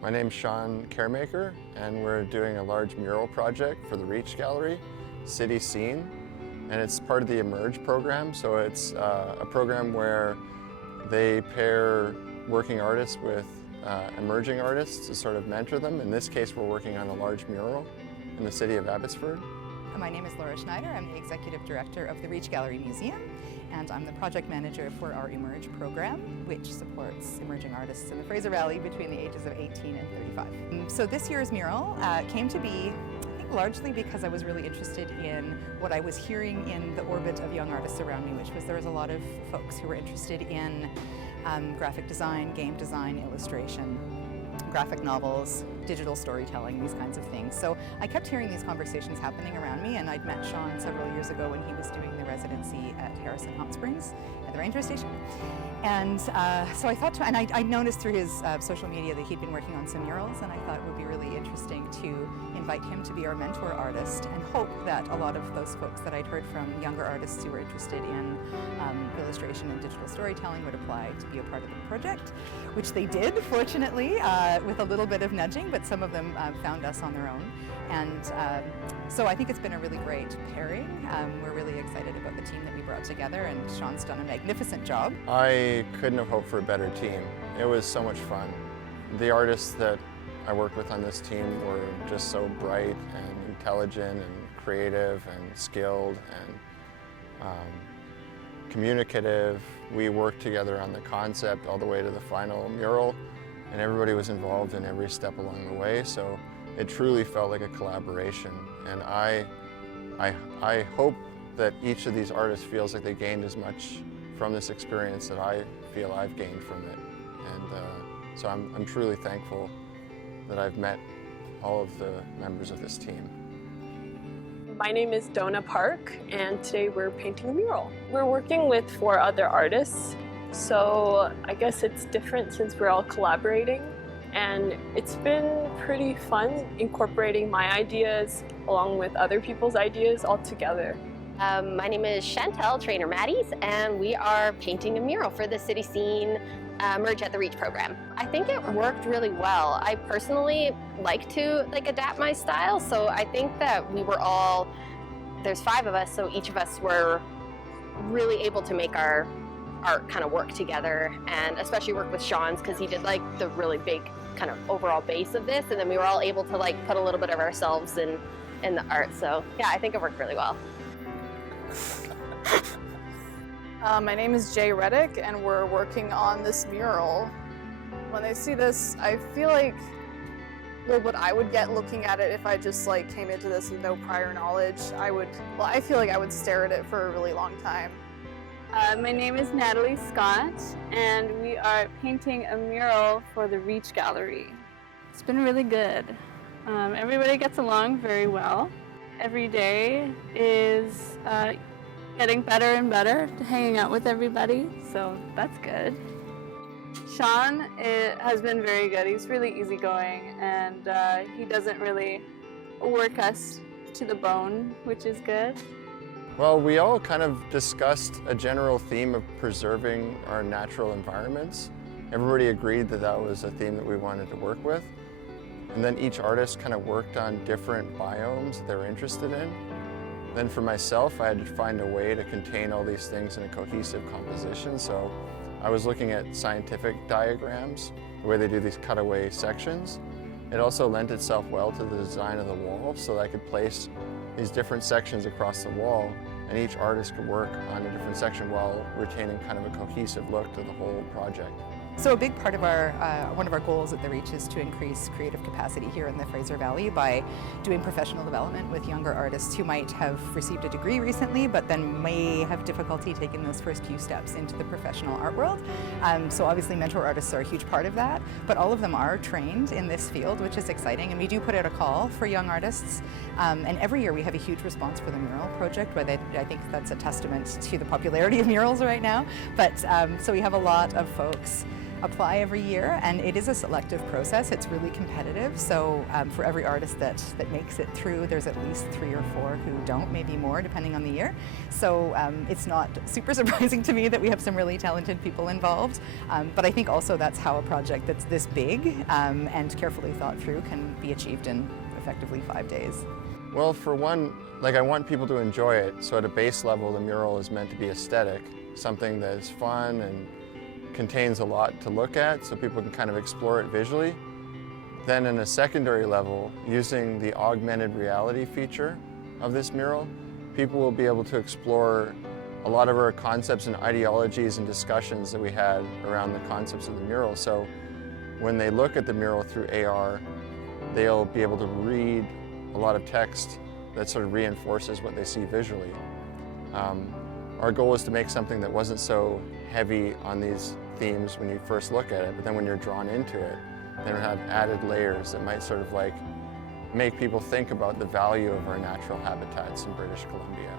My name's Sean Caremaker, and we're doing a large mural project for the Reach Gallery, Citi Scene, and it's part of the Emerge program. So it's a program where they pair working artists with emerging artists to sort of mentor them. In this case, we're working on a large mural in the city of Abbotsford. My name is Laura Schneider. I'm the Executive Director of the Reach Gallery Museum, and I'm the Project Manager for our Emerge program, which supports emerging artists in the Fraser Valley between the ages of 18 and 35. So this year's mural came to be, I think, largely because I was really interested in what I was hearing in the orbit of young artists around me, which was there was a lot of folks who were interested in graphic design, game design, illustration, graphic novels, digital storytelling, these kinds of things. So I kept hearing these conversations happening around me, and I'd met Sean several years ago when he was doing the residency at Harrison Hot Springs at the ranger station. And so I thought, and I noticed through his social media that he'd been working on some murals, and I thought it would be really interesting to invite him to be our mentor artist and hope that a lot of those folks that I'd heard from, younger artists who were interested in illustration and digital storytelling, would apply to be a part of the project, which they did, fortunately, with a little bit of nudging, but some of them found us on their own. And so I think it's been a really great pairing. We're really excited about the team that we brought together, and Sean's done a magnificent job. I couldn't have hoped for a better team. It was so much fun. The artists that I worked with on this team were just so bright and intelligent and creative and skilled and communicative. We worked together on the concept all the way to the final mural, and everybody was involved in every step along the way, so it truly felt like a collaboration. And I hope that each of these artists feels like they gained as much from this experience that I feel I've gained from it. And so I'm truly thankful that I've met all of the members of this team. My name is Donna Park, and today we're painting a mural. We're working with 4 other artists, so I guess it's different since we're all collaborating, and it's been pretty fun incorporating my ideas along with other people's ideas all together. My name is Chantel Trainer Maddies, and we are painting a mural for the Citi Scene Merge at the Reach program. I think it worked really well. I personally like to adapt my style, so I think that we were all, there's 5 of us, so each of us were really able to make our art kind of work together, and especially work with Sean's because he did the really big kind of overall base of this, and then we were all able to put a little bit of ourselves in the art. So yeah, I think it worked really well. My name is Jay Reddick, and we're working on this mural. When I see this, I feel like what I would get looking at it if I just came into this with no prior knowledge, I feel like I would stare at it for a really long time. My name is Natalie Scott, and we are painting a mural for the Reach Gallery. It's been really good. Everybody gets along very well. Every day is getting better and better to hanging out with everybody, so that's good. Sean has been very good. He's really easygoing, and he doesn't really work us to the bone, which is good. Well, we all kind of discussed a general theme of preserving our natural environments. Everybody agreed that that was a theme that we wanted to work with. And then each artist kind of worked on different biomes that they were interested in. Then for myself, I had to find a way to contain all these things in a cohesive composition. So I was looking at scientific diagrams, the way they do these cutaway sections. It also lent itself well to the design of the wall, so that I could place these different sections across the wall, and each artist could work on a different section while retaining kind of a cohesive look to the whole project. So a big part of one of our goals at the Reach is to increase creative capacity here in the Fraser Valley by doing professional development with younger artists who might have received a degree recently, but then may have difficulty taking those first few steps into the professional art world. So obviously mentor artists are a huge part of that, but all of them are trained in this field, which is exciting, and we do put out a call for young artists, and every year we have a huge response for the mural project, where I think that's a testament to the popularity of murals right now. But so we have a lot of folks apply every year, and it is a selective process. It's really competitive, so for every artist that makes it through, there's at least 3 or 4 who don't, maybe more depending on the year. So it's not super surprising to me that we have some really talented people involved, but I think also that's how a project that's this big and carefully thought through can be achieved in effectively 5 days. Well, for one, I want people to enjoy it, so at a base level the mural is meant to be aesthetic, something that is fun and contains a lot to look at so people can kind of explore it visually. Then in a secondary level, using the augmented reality feature of this mural, people will be able to explore a lot of our concepts and ideologies and discussions that we had around the concepts of the mural. So when they look at the mural through AR, they'll be able to read a lot of text that sort of reinforces what they see visually. Our goal is to make something that wasn't so heavy on these themes when you first look at it, but then when you're drawn into it, then it have added layers that might sort of make people think about the value of our natural habitats in British Columbia.